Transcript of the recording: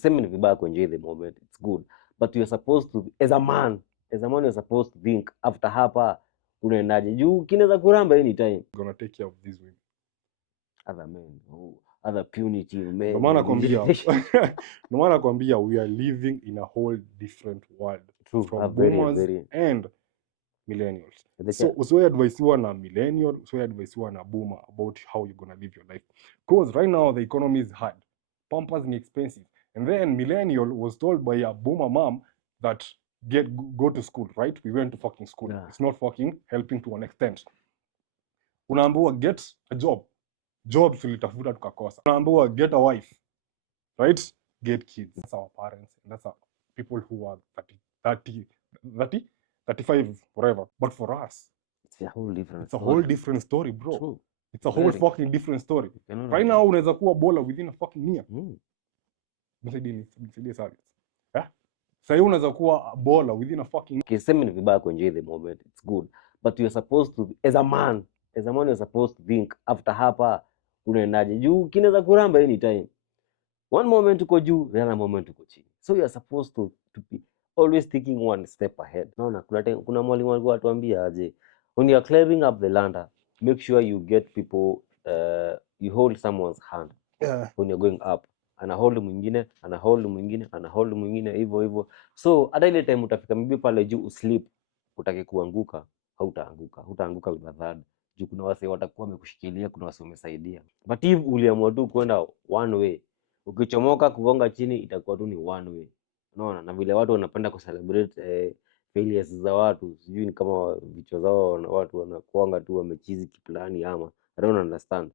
Sema ni vibaya kuenjoy the moment, it's good, but you're supposed to, as a man you're supposed to think after hapa unaendaje, juu kinaweza kuramba anytime. Gonna take care of these women, Other men, other punitive men. No maana nakwambia we are living in a whole different world. True. From boomers and millennials. So usiwe advise na millennial, usiwe advise na boomer about how you're gonna live your life, because right now the economy is hard, pampers are expensive, and then millennial was told by a boomer mom that go to school, right? We went to fucking school. Yeah. It's not fucking helping to an extent. Unaambiwa get a job, jobs tulitafuta tukakosa. Unaambiwa get a wife, right? Get kids. That's our parents, and that's our people who are 30, 35, whatever. But for us, it's a whole different story. Whole different story, bro. True. It's a whole fucking different story. Right now unaweza kuwa bowler within a fucking year. Msaidie service. Sasa unaweza kuwa bowler within a fucking Kisema ni vibaya kuenjoy the moment, it's good, but you're supposed to, as a man you're supposed to think after hapa unaendaje, juu kinaweza kuramba anytime. One moment uko juu, the other moment uko chini, so you're supposed to be always thinking one step ahead. Naona kuna mwalimu alikuwa atuambia aje, when you're climbing up the ladder, make sure you get people, you hold someone's hand. Yeah. When you're going up, ana hold mwingine, hivyo. So hata ile time utafika maybe pale juu uslip, utake kuanguka, hutaanguka with a third, juu kuna wase watakuwa wamekushikilia, kuna wase wamesaidia. But if uliamua tu kwenda one way, ukichomoka kugonga chini itakuwa tu ni one way. Unaona, na vile watu wanapenda kucelebrate failures za watu, sijui ni kama vichwa zao watu wanakuanga tu wamechizi kiplani, ama I don't understand.